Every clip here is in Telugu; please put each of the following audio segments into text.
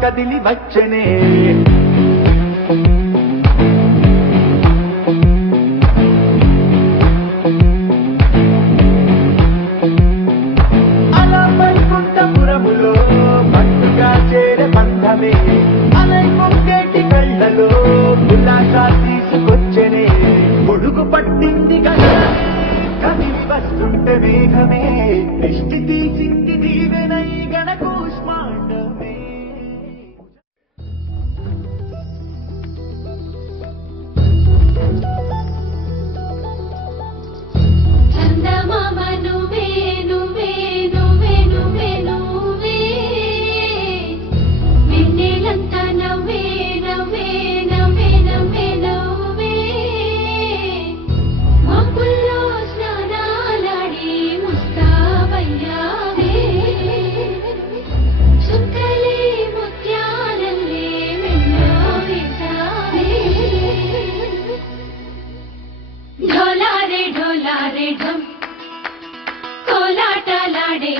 కదిలి వచ్చనే అలా వైకుంఠపురములో మట్టుగా చేరే బంధమే అలై మొక్కేటి కళ్ళలో ఉల్లాసా తీసుకొచ్చనే పొడుగు పట్టింది కదా కదిలి వస్తుంటే వేగమే దృష్టి తీసింది దీవెనై గణకూష్మాండమే.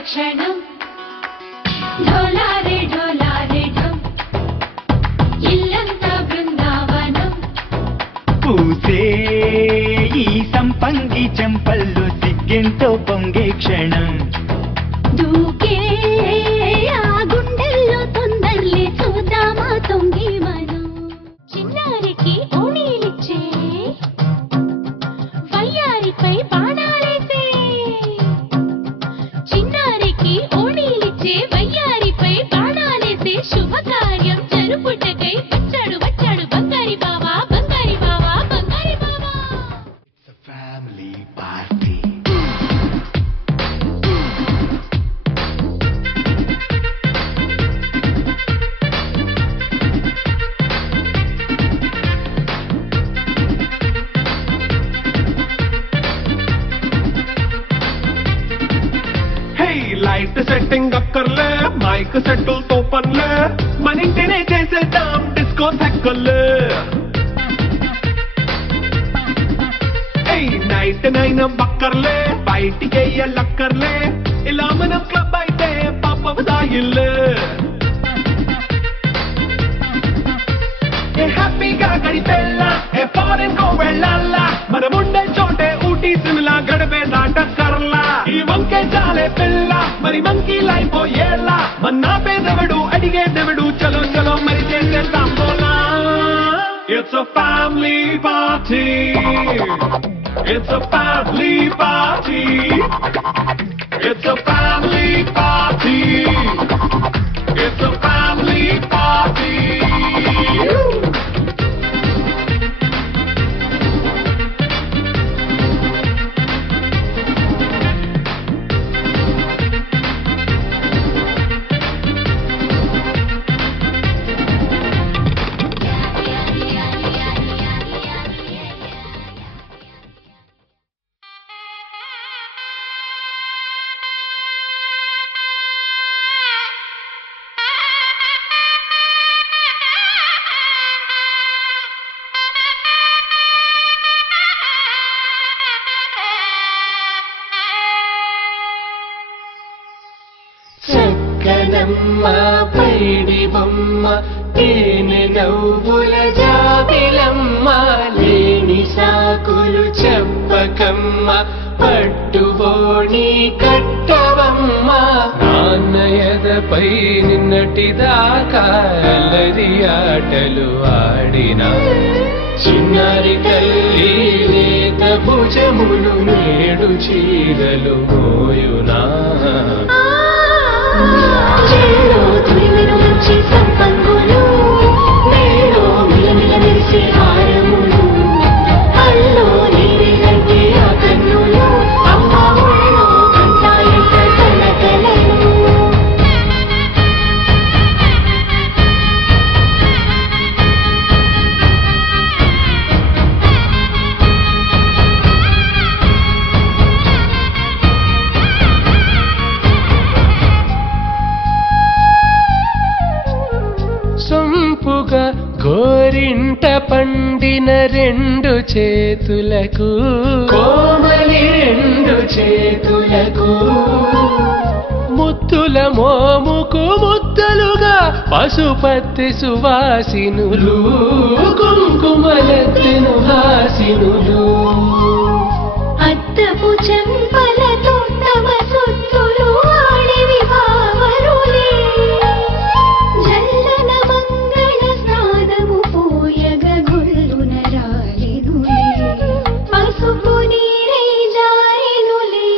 క్షణం ఢోలారే ఢోలారే ఢం ఇల్లంతా బృందావనం పూసే ఈ సంపంగి చెంపల్లో సిగ్గెంతో పొంగే క్షణం దూకే ఆ గుండెల్లో తొందరలే చూద్దామా తొంగి మనం చిన్నారికి ఓణీలిచ్చే వయ్యారిపై బాణాలేసే చిన్నారికి ఓణీలిచ్చే వయ్యారిపై బాణాలేసే శుభకార్యం జరుపుటకై వచ్చాడు వచ్చాడు బంగారి బావా బంగారి బావా బంగారి బావా. It's a family party. Light setting అక్కర్లే మైక్ సెట్టులతో పనులే మన ఇంటినే చేసేద్దాం డిస్కో సెక్కర్లే నైట్ నైన్ బక్కర్లే బయటికి వెయ్యలక్కర్లే ఇలా మనం క్లబ్ అయితే పాప దాయిల్లే హ్యాపీగా గడిపెల్లా ఫారెన్ కో వెళ్ళాలా మనం ఉండే చోటే ఊటీ సిమ్లా గడపే దాటక్కర్లా ఈ వంకే చాలే పిల్ల మరి మంకీ లైపోయేలా మన్నా పేదవడు అడిగేదెవడు చలో చలో మరి చేసేద్దాం పోలా. It's a family party. It's a family party. It's a family party. It's a family party. చక్కనమ్మ పైడి బొమ్మ తేనె నవ్వుల జాబిలమ్మ లేని సాకులు చెప్పకమ్మ పట్టుబోణి కట్టవమ్మ నాన్నయదపై నిన్నటిదాకా అల్లరి ఆటలు ఆడినా చిన్నారి తల్లి లేత భుజములు నేడు చీరలు మోయునా చేలో తురిమెను మంచి సంపంగులు మేలో మిలమిల మెరిసే హారములు అల్లో నీరెలంటే ఆ కన్నులు అమ్మ ఒళ్ళో కంటాయంట కలకలను సొంపుగా గోరింట పండిన రెండు చేతులకు కోమలి రెండు చేతులకు ముత్తుల మోముకు ముద్దలుగా పశుపతి సువాసినులు కుంకుమలెత్తెను హాసినులు అద్దపు చెంపలతో తమ సుత్తులు ఆడివి భావరులే జల్లన మంగళ స్నానము పోయగ గుళ్ళున రాలెనులే పసుపు నీరై జారెనులే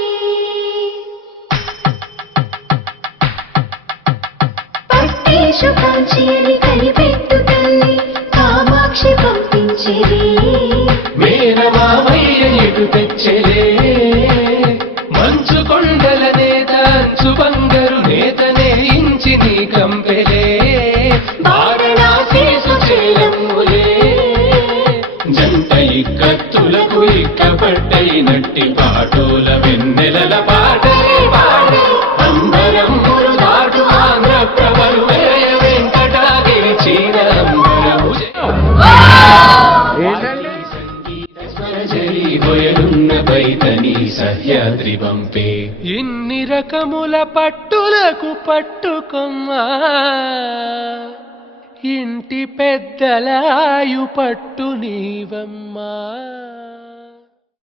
పట్టేషు కాంచి అని కనిపెట్టు తల్లి కామాక్షి పంపించిరి మేనమామయ్య ఎటు తెచ్చలే మంచు కొండల నేత అంచు బంగారు నేతనే ఇంచి నీ కంపెలే వారణాసీసు చేలమ్ములే జంట ఇక్కత్తులకు ఇక్కపట్టైనట్టి పాటోల వెన్నెలల పాటలే పాడే అంబరములు దాటు ఆంధ్ర ప్రభలు వేయ వెంకటాగిరి చీర అంబరము బొయలున్న బైతని సహ్యాద్రి పంపే ఇన్ని రకముల పట్టులకు పట్టుకొమ్మా ఇంటి పెద్దలాయు పట్టు నీవమ్మా